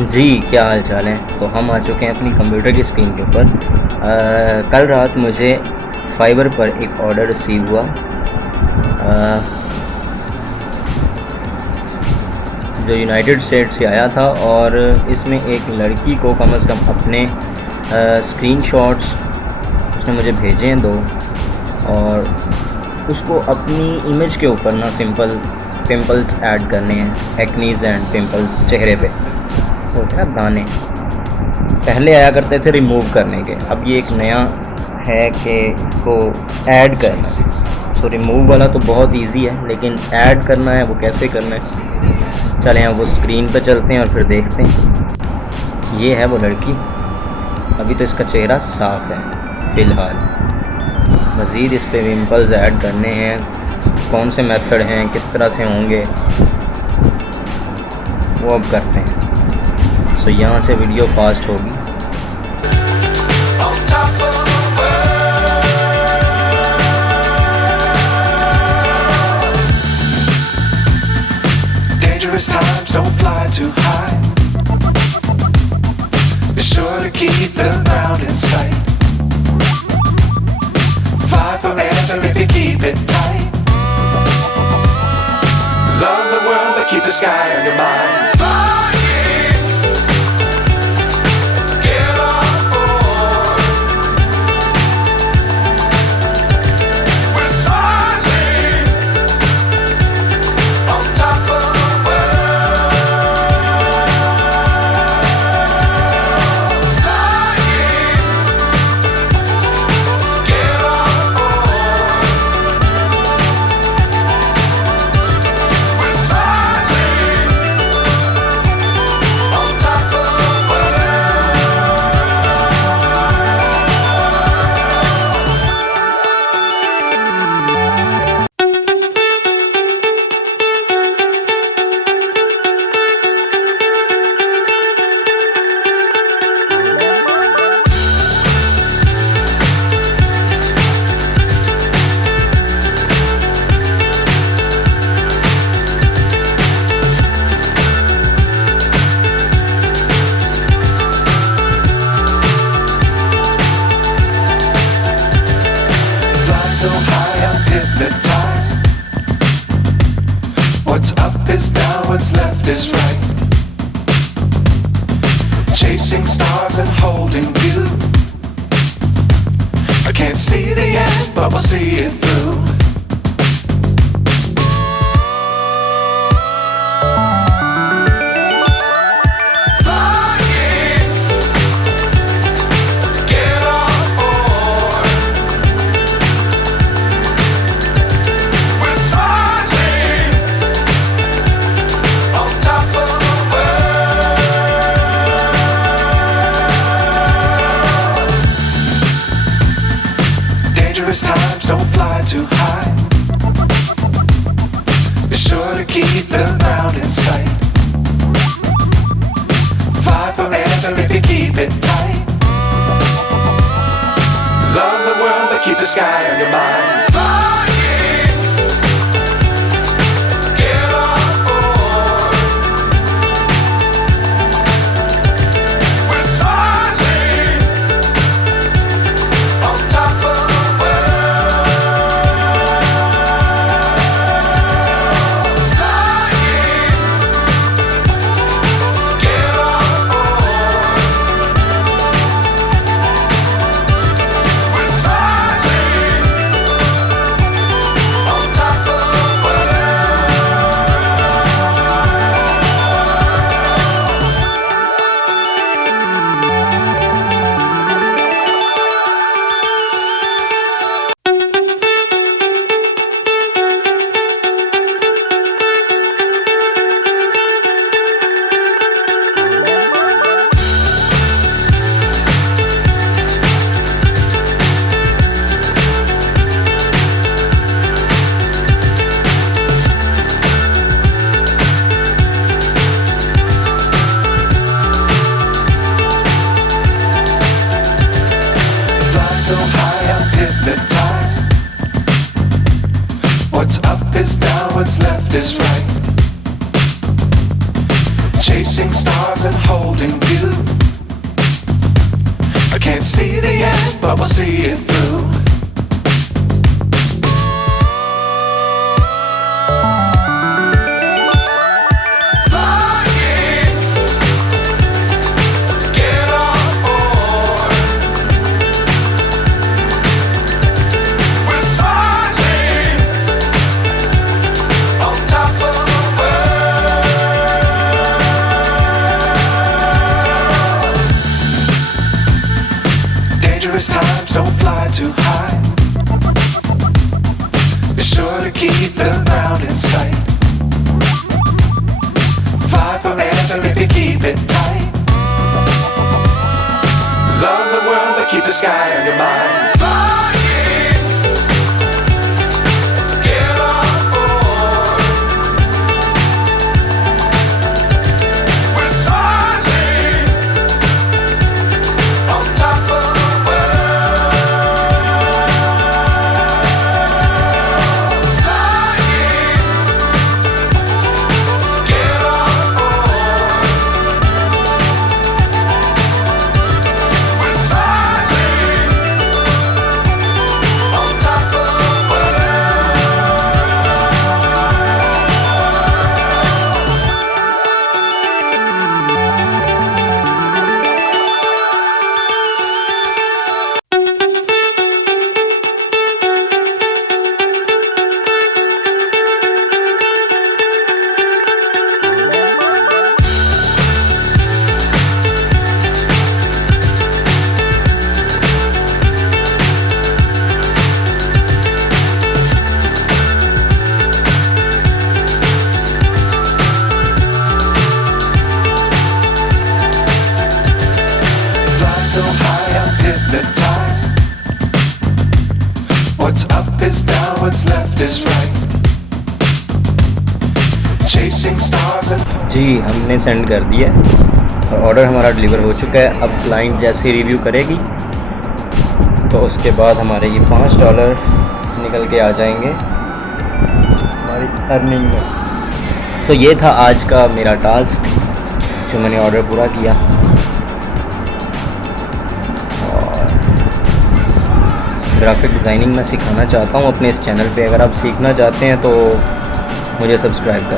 जी, क्या हाल चाल है। तो हम आ चुके हैं अपनी कंप्यूटर की स्क्रीन के ऊपर। कल रात मुझे फाइबर पर एक ऑर्डर रिसीव हुआ, जो यूनाइटेड स्टेट्स से आया था। और इसमें एक लड़की को कम से कम अपने स्क्रीनशॉट्स उसने मुझे भेजे हैं 2, और उसको अपनी इमेज के ऊपर ना सिंपल पिंपल्स ऐड करने हैं, एक्नीज एंड पिंपल्स चेहरे पे होते हैं ना दाने। पहले आया करते थे रिमूव करने के, अब ये एक नया है कि इसको ऐड करना है। तो रिमूव वाला तो बहुत इजी है, लेकिन ऐड करना है वो कैसे करना है। चलें अब वो स्क्रीन पे चलते हैं और फिर देखते हैं। ये है वो लड़की। अभी तो इसका चेहरा साफ़ है फ़िलहाल। मज़ीद इस पे पिंपल्स ऐड करने हैं। कौन से मेथड हैं, किस तरह से होंगे, वो अब करते हैं। तो यहाँ से वीडियो फास्ट होगी। Dangerous times, don't fly too high. Be sure to keep the ground in sight. Fly forever if you keep it tight. Love the world, but keep the sky on your mind. So high I'm hypnotized. What's up is down, what's left is right. Chasing stars and holding you. I can't see the end, but we'll see it through. Dangerous times, don't fly too high. Be sure to keep the ground in sight. Fly forever if you keep it tight. Love the world, but keep the sky on your mind. So high I'm hypnotized. What's up is down, what's left is right. Chasing stars and holding but we'll see it through. Times don't fly too high. Be sure to keep the ground in sight. Fly forever if you keep it tight. Love the world but keep the sky on your mind. So high I'm hypnotized. What's up is down, what's left is right. Chasing stars and जी हमने send कर दिया और order हमारा deliver हो चुका है। अब client जैसे रिव्यू करेगी तो उसके बाद हमारे ये $5 निकल के आ जाएंगे हमारी अर्निंग में। सो ये था आज का मेरा टास्क जो मैंने ऑर्डर पूरा किया। ग्राफिक डिज़ाइनिंग मैं सिखाना चाहता हूँ अपने इस चैनल पे। अगर आप सीखना चाहते हैं तो मुझे सब्सक्राइब करें।